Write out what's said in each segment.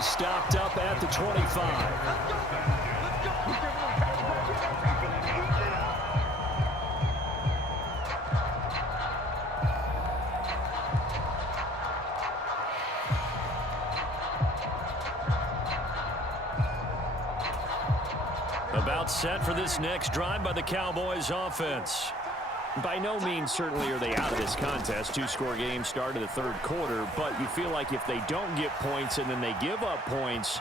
be stopped up at the 25. About set for this next drive by the Cowboys offense. By no means certainly are they out of this contest. Two-score game start of the third quarter, but you feel like if they don't get points and then they give up points,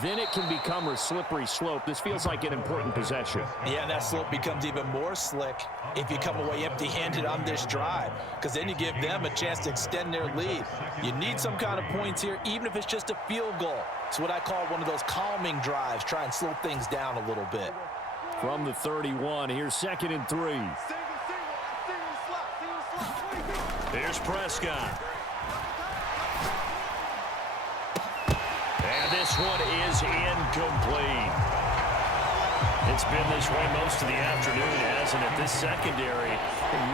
then it can become a slippery slope. This feels like an important possession. Yeah, and that slope becomes even more slick if you come away empty-handed on this drive, because then you give them a chance to extend their lead. You need some kind of points here, even if it's just a field goal. It's what I call one of those calming drives. Try and slow things down a little bit. From the 31, here's 2nd and 3. Here's Prescott. And this one is incomplete. It's been this way most of the afternoon, hasn't it? This secondary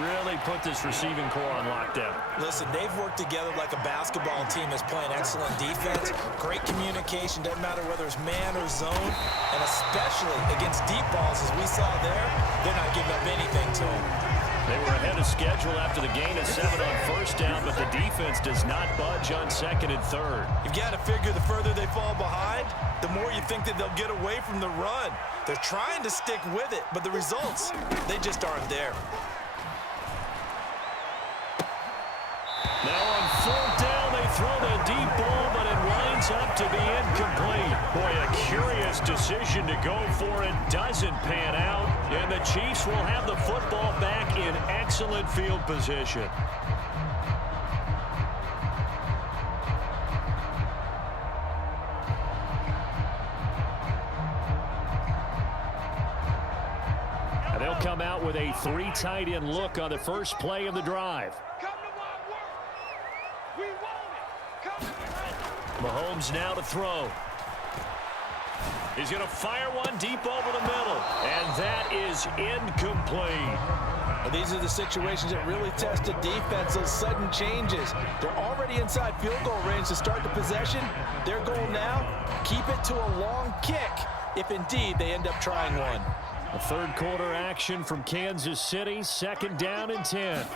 really put this receiving core on lockdown. Listen, they've worked together like a basketball team that's playing excellent defense. Great communication, doesn't matter whether it's man or zone. And especially against deep balls, as we saw there, they're not giving up anything to them. They were ahead of schedule after the gain of 7 on first down, but the defense does not budge on 2nd and 3rd. You've got to figure the further they fall behind, the more you think that they'll get away from the run. They're trying to stick with it, but the results, they just aren't there. Now on 4th down, they throw the deep ball, but it winds up to be incomplete. Boy, a curious decision to go for it. Doesn't pan out, and the Chiefs will have the football back in excellent field position. And they'll come out with a 3 tight end look on the first play of the drive. Mahomes now to throw. He's going to fire one deep over the middle, and that is incomplete. Well, these are the situations that really test a defense, those sudden changes. They're already inside field goal range to start the possession. Their goal now, keep it to a long kick, if indeed they end up trying one. A third quarter action from Kansas City, 2nd down and 10.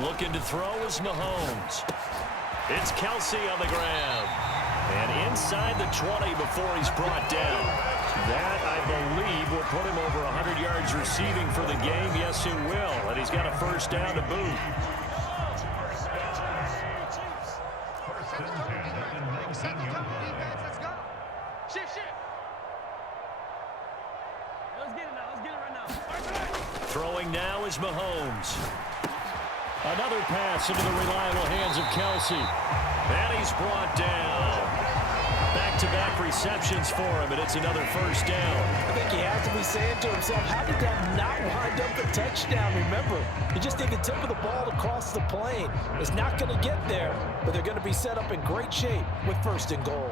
Looking to throw is Mahomes. It's Kelsey on the ground. And inside the 20 before he's brought down. That, I believe, will put him over 100 yards receiving for the game. Yes, it will. And he's got a first down to boot. Throwing now is Mahomes. Another pass into the reliable hands of Kelsey. And he's brought down. Back-to-back receptions for him, and it's another first down. I think he has to be saying to himself, how did that not wind up the touchdown? Remember, you just need the tip of the ball to cross the plane. It's not going to get there, but they're going to be set up in great shape with 1st and goal.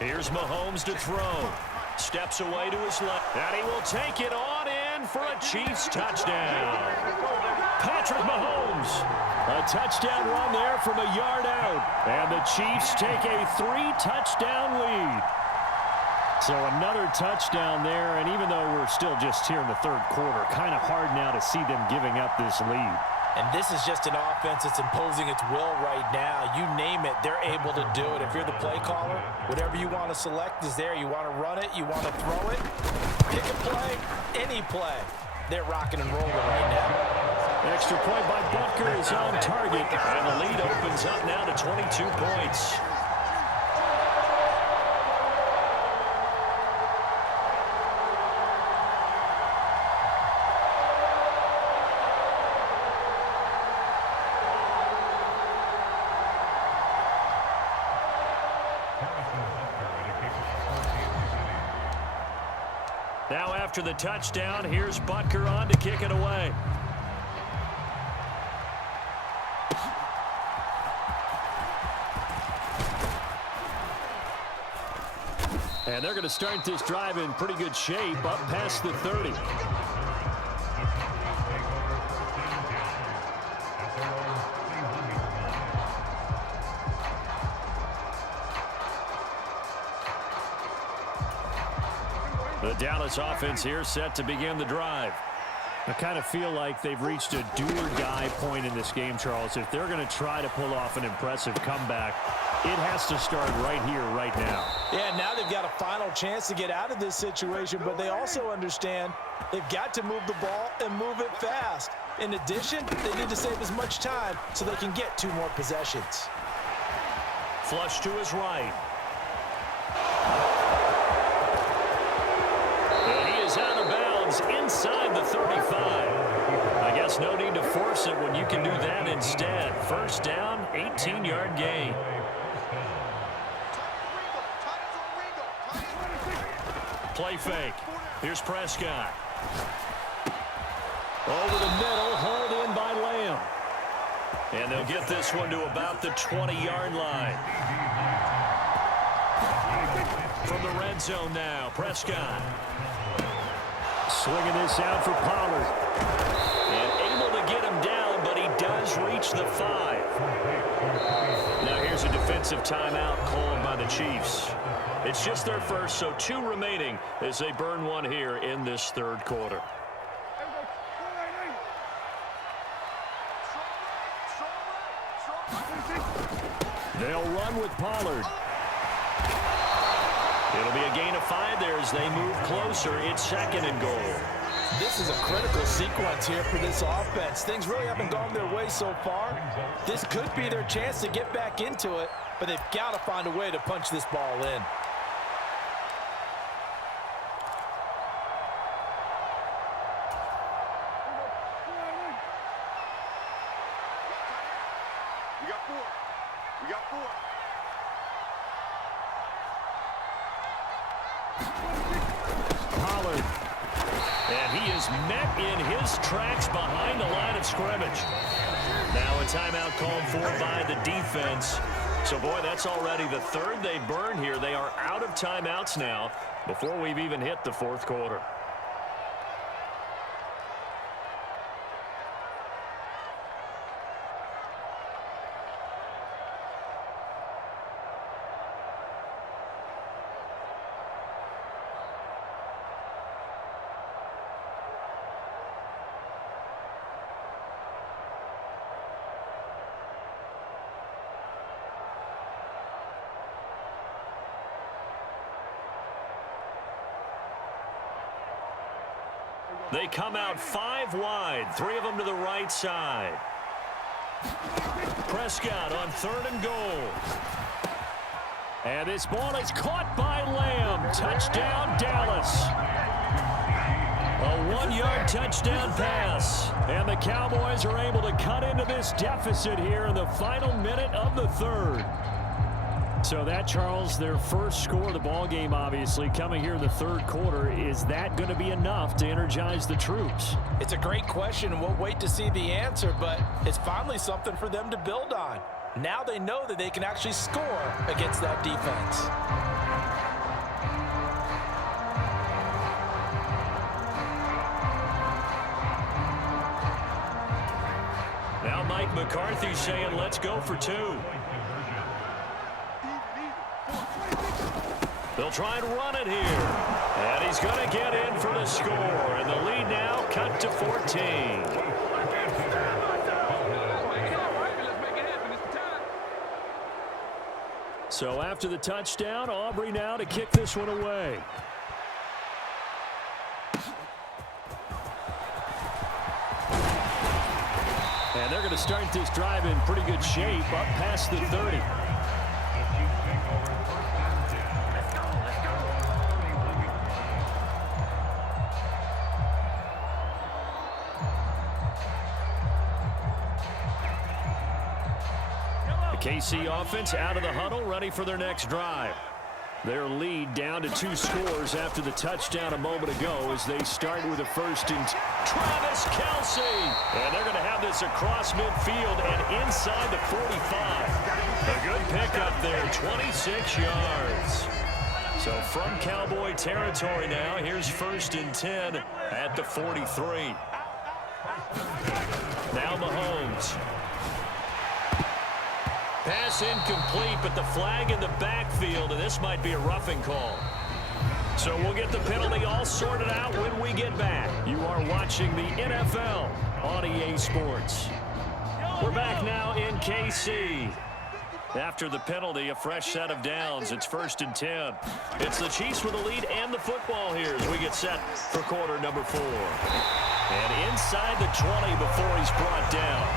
Here's Mahomes to throw. Steps away to his left. And he will take it on in for a Chiefs touchdown. Patrick Mahomes. A touchdown run there from a yard out. And the Chiefs take a 3-touchdown lead. So another touchdown there. And even though we're still just here in the third quarter, kind of hard now to see them giving up this lead. And this is just an offense that's imposing its will right now. You name it, they're able to do it. If you're the play caller, whatever you want to select is there. You want to run it, you want to throw it, pick a play, any play. They're rocking and rolling right now. Extra point by Butker is on target. And the lead opens up now to 22 points. Now after the touchdown, here's Butker on to kick it away. And they're going to start this drive in pretty good shape, up past the 30. The Dallas offense here set to begin the drive. I kind of feel like they've reached a do-or-die point in this game, Charles. If they're going to try to pull off an impressive comeback, it has to start right here, right now. Yeah, now they've got a final chance to get out of this situation, but they also understand they've got to move the ball and move it fast. In addition, they need to save as much time so they can get 2 more possessions. Flush to his right. And he is out of bounds inside the 35. I guess no need to force it when you can do that instead. First down, 18-yard gain. Play fake. Here's Prescott. Over the middle, hauled in by Lamb. And they'll get this one to about the 20-yard line. From the red zone now, Prescott. Swinging this out for Pollard. And able to get him down, but he does reach the 5. Now here's a defensive timeout called by the Chiefs. It's just their first, so 2 remaining as they burn one here in this third quarter. They'll run with Pollard. It'll be a gain of 5 there as they move closer. It's 2nd and goal. This is a critical sequence here for this offense. Things really haven't gone their way so far. This could be their chance to get back into it, but they've got to find a way to punch this ball in. Pollard. And he is met in his tracks behind the line of scrimmage. Now a timeout called for by the defense. So, boy, that's already the 3rd they burn here. They are out of timeouts now before we've even hit the 4th quarter. They come out 5 wide, 3 of them to the right side. Prescott on 3rd and goal. And this ball is caught by Lamb. Touchdown, Dallas. A 1-yard touchdown pass. And the Cowboys are able to cut into this deficit here in the final minute of the 3rd. So that, Charles, their first score of the ball game, obviously, coming here in the 3rd quarter. Is that going to be enough to energize the troops? It's a great question, and we'll wait to see the answer, but it's finally something for them to build on. Now they know that they can actually score against that defense. Now Mike McCarthy saying, let's go for 2. They'll try and run it here. And he's going to get in for the score. And the lead now cut to 14. So after the touchdown, Aubrey now to kick this one away. And they're going to start this drive in pretty good shape, up past the 30. KC offense out of the huddle, ready for their next drive. Their lead down to 2 scores after the touchdown a moment ago as they start with a 1st and Travis Kelce. And they're going to have this across midfield and inside the 45. A good pickup there, 26 yards. So from Cowboy territory now, here's 1st and 10 at the 43. Now Mahomes. Pass incomplete, but the flag in the backfield, and this might be a roughing call. So we'll get the penalty all sorted out when we get back. You are watching the NFL on EA Sports. We're back now in KC. After the penalty, a fresh set of downs. It's 1st and 10. It's the Chiefs with the lead and the football here as we get set for quarter number 4. And inside the 20 before he's brought down.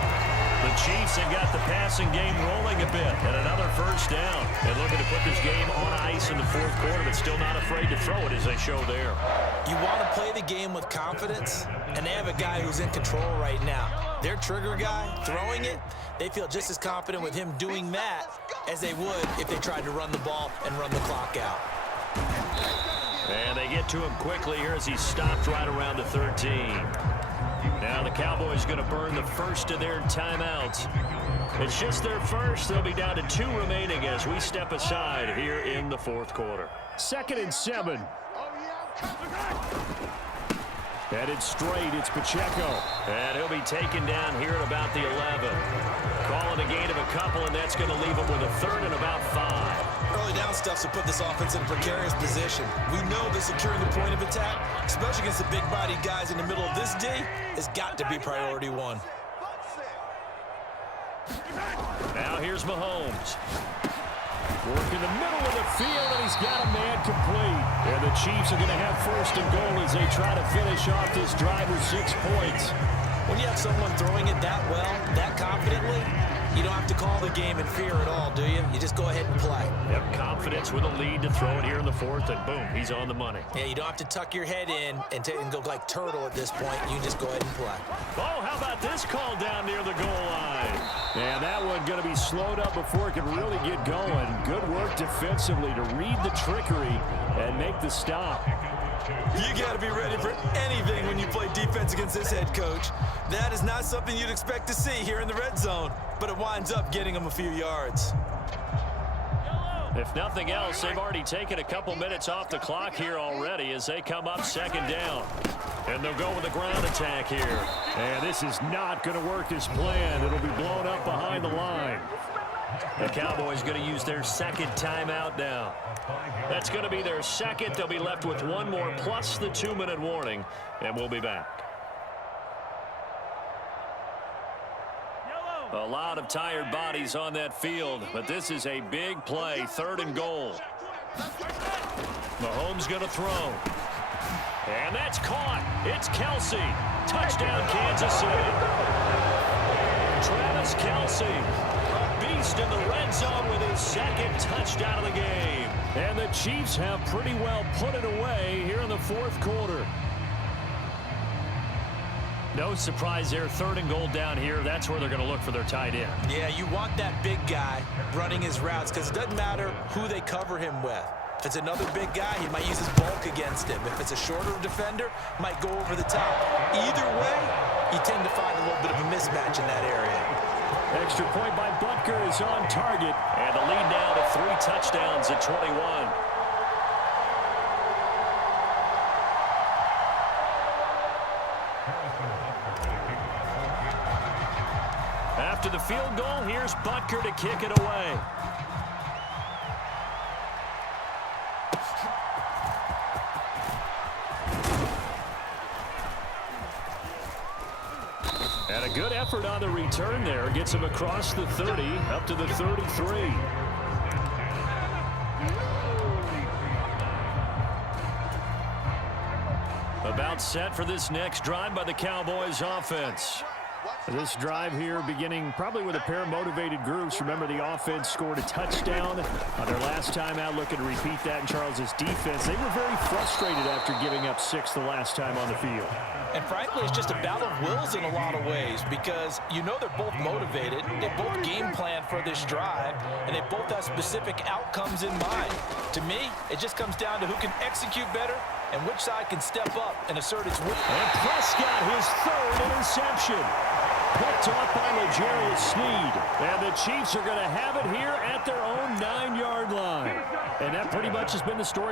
The Chiefs have got the passing game rolling a bit, and another 1st down. And looking to put this game on ice in the 4th quarter, but still not afraid to throw it as they show there. You want to play the game with confidence, and they have a guy who's in control right now. Their trigger guy, throwing it, they feel just as confident with him doing that as they would if they tried to run the ball and run the clock out. And they get to him quickly here as he stopped right around the 13. Now the Cowboys going to burn the first of their timeouts. It's just their first. They'll be down to 2 remaining as we step aside here in the 4th quarter. 2nd and 7. Headed straight, it's Pacheco. And he'll be taken down here at about the 11. Calling a gain of a couple, and that's going to leave him with a 3rd and about 5. Early down stuff to put this offense in a precarious position. We know that securing the point of attack, especially against the big-bodied guys in the middle of this D, has got to be priority 1. Now here's Mahomes. Working the middle of the field, and he's got a man complete. And the Chiefs are going to have 1st and goal as they try to finish off this drive with 6 points. When you have someone throwing it that well, that confidently, you don't have to call the game in fear at all, do you? You just go ahead and play. Yep, confidence with a lead to throw it here in the 4th, and boom, he's on the money. Yeah, you don't have to tuck your head in and go like turtle at this point. You just go ahead and play. Oh, how about this call down near the goal line? And that one going to be slowed up before it can really get going. Good work defensively to read the trickery and make the stop. You got to be ready for anything when you play defense against this head coach. That is not something you'd expect to see here in the red zone, but it winds up getting them a few yards. If nothing else, they've already taken a couple minutes off the clock here already as they come up 2nd down. And they'll go with a ground attack here. And this is not going to work as planned. It'll be blown up behind the line. The Cowboys going to use their 2nd timeout now. That's going to be their 2nd. They'll be left with 1 more plus the 2-minute warning, and we'll be back. A lot of tired bodies on that field, but this is a big play. 3rd and goal. Mahomes going to throw. And that's caught. It's Kelsey. Touchdown, Kansas City. Travis Kelsey, a beast in the red zone with his 2nd touchdown of the game. And the Chiefs have pretty well put it away here in the 4th quarter. No surprise there, 3rd and goal down here. That's where they're going to look for their tight end. Yeah, you want that big guy running his routes because it doesn't matter who they cover him with. If it's another big guy, he might use his bulk against him. If it's a shorter defender, might go over the top. Either way, you tend to find a little bit of a mismatch in that area. Extra point by Butker is on target. And the lead now to 3 touchdowns at 21. After the field goal, here's Butker to kick it away. And a good effort on the return there. Gets him across the 30, up to the 33. About set for this next drive by the Cowboys offense. This drive here beginning probably with a pair of motivated groups. Remember, the offense scored a touchdown on their last time out, looking to repeat that in Charles's defense. They were very frustrated after giving up 6 the last time on the field. And frankly, it's just a battle of wills in a lot of ways because you know they're both motivated. They both game plan for this drive, and they both have specific outcomes in mind. To me, it just comes down to who can execute better and which side can step up and assert its win. And Prescott, his 3rd interception. Picked off by L'Jarius Sneed. And the Chiefs are going to have it here at their own 9-yard line. And that pretty much has been the story.